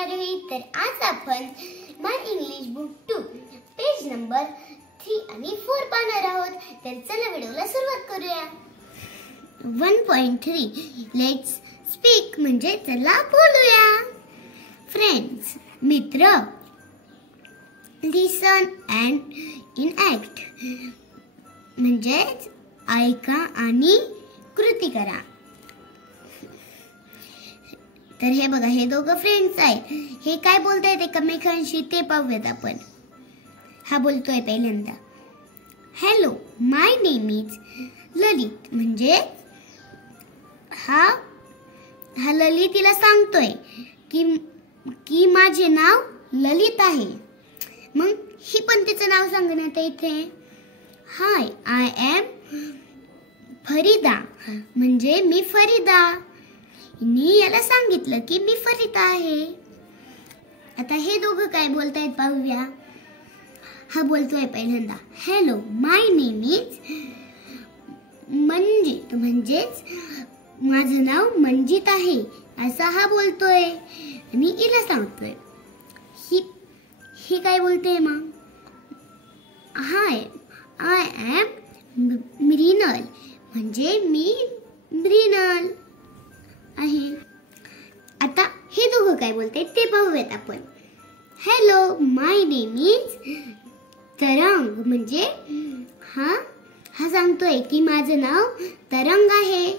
आरोही. तर आज आपण माय इंग्लिश बुक 2 पेज नंबर 3 आणि 4 पाहणार आहोत. तर चला व्हिडिओला सुरुवात करूया. 1.3 लेट्स स्पीक म्हणजे चला बोलूया. फ्रेंड्स मित्र, लिसन अँड इनॅक्ट म्हणजे ऐका आणि कृती करा. तर हे बघा, हे दोघं फ्रेंड्स आहे. हे काय बोलतायत एकमेकांशी ते पाहूयात आपण. हा बोलतोय पहिल्यांदा, हॅलो माय नेम इज ललित. म्हणजे हा ललितीला सांगतोय की माझे नाव ललित आहे. मग ही पण तिचं नाव सांगण्यात येते. हाय आय एम फरीदा म्हणजे मी फरीदा. मी याला सांगितलं की मी फरीदा आहे. आता हे दोघं काय बोलतायत पाहूया. हा बोलतोय पहिल्यांदा, hello my name is Manjit म्हणजेच माझं नाव मंजित आहे असं हा बोलतोय आणि हिला सांगतोय. ही काय बोलते मग, हाय आय एम मृणाल म्हणजे मी मृणाल आहे. आता हे दोघं काय बोलते ते पाहूयात आपण. हॅलो माय नेम इज तरंग म्हणजे हा सांगतोय की माझं नाव तरंग आहे.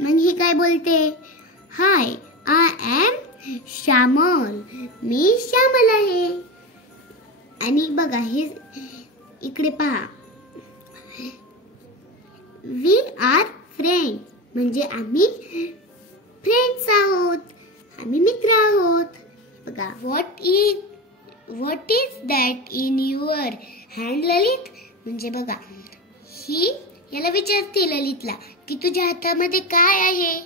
मग ही काय बोलते, हाय आय एम श्यामल मी श्यामल आहे. आणि बघा हे इकडे पहा, वी आर फ्रेंड म्हणजे आम्ही फ्रेंड्स आहोत, आम्ही मित्र आहोत. बघा, what is that in your hand Lalit. म्हणजे बघा, ही याला विचारते ललितला की तुझ्या हातामध्ये काय आहे.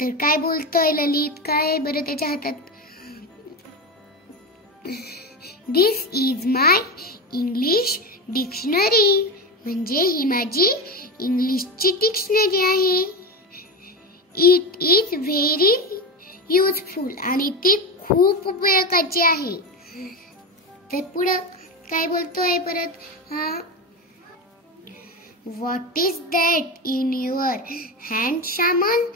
तर काय बोलतोय ललित, काय आहे बरं त्याच्या हातात. दिस इज माय इंग्लिश डिक्शनरी म्हणजे ही माझी इंग्लिशची डिक्शनरी आहे. इट इज व्हेरी युजफुल आणि ती खूप उपयोगाची आहे. तर पुढे काय बोलतोय परत, हा what is that in your hand Shyamal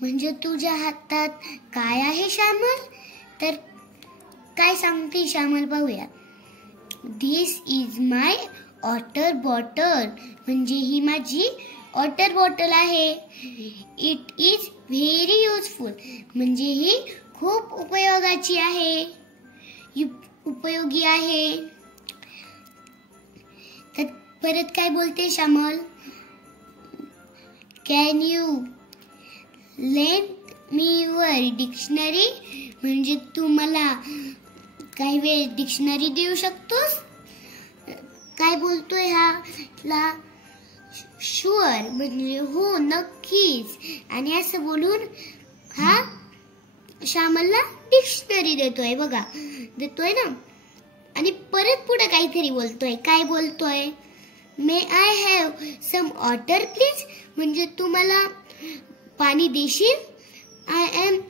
म्हणजे तुझ्या हातात काय आहे श्यामल. तर काय सांगते श्यामल पाहूया. दिस इज माय वॉटर बॉटल म्हणजे ही माझी वॉटर बॉटल आहे. इट इज व्हेरी युजफुल म्हणजे ही खूप उपयोगाची आहे, उपयोगी आहे. तर परत काय बोलते Shyamal, can you lend me your dictionary म्हणजे तू मला काही वेळ डिक्शनरी देऊ शकतोस. काय बोलतोय हा शुअर म्हणजे हो नक्कीच. आणि असं बोलून हा श्यामलला डिक्शनरी देतोय. बघा देतोय ना. आणि परत पुढे काहीतरी बोलतोय. काय बोलतोय, may I have some water please म्हणजे तू मला पाणी देशील. आय एम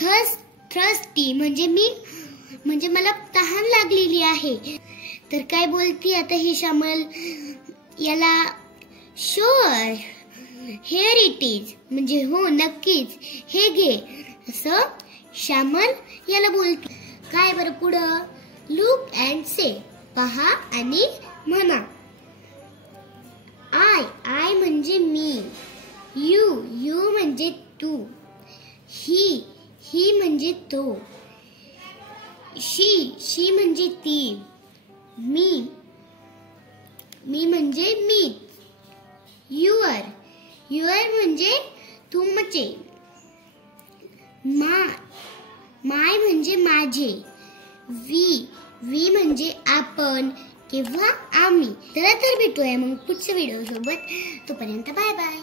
थर्स्टी म्हणजे मला तहान लागलेली आहे. तर काय बोलती आता ही श्यामल याला, शुअर हिअर इट इज म्हणजे हो नक्कीच हे घे असं श्यामल याला बोलते. काय बरं पुढं, लुक अँड से पहा आणि म्हणा. आय म्हणजे मी, यू म्हणजे तू, ही म्हणजे तो, शी म्हणजे ती, मी म्हणजे मी, युअर म्हणजे तुमचे, माय म्हणजे माझे, वी म्हणजे आपण किंवा आम्ही. तर भेटूया मग पुढच्या व्हिडिओ सोबत. तोपर्यंत बाय बाय.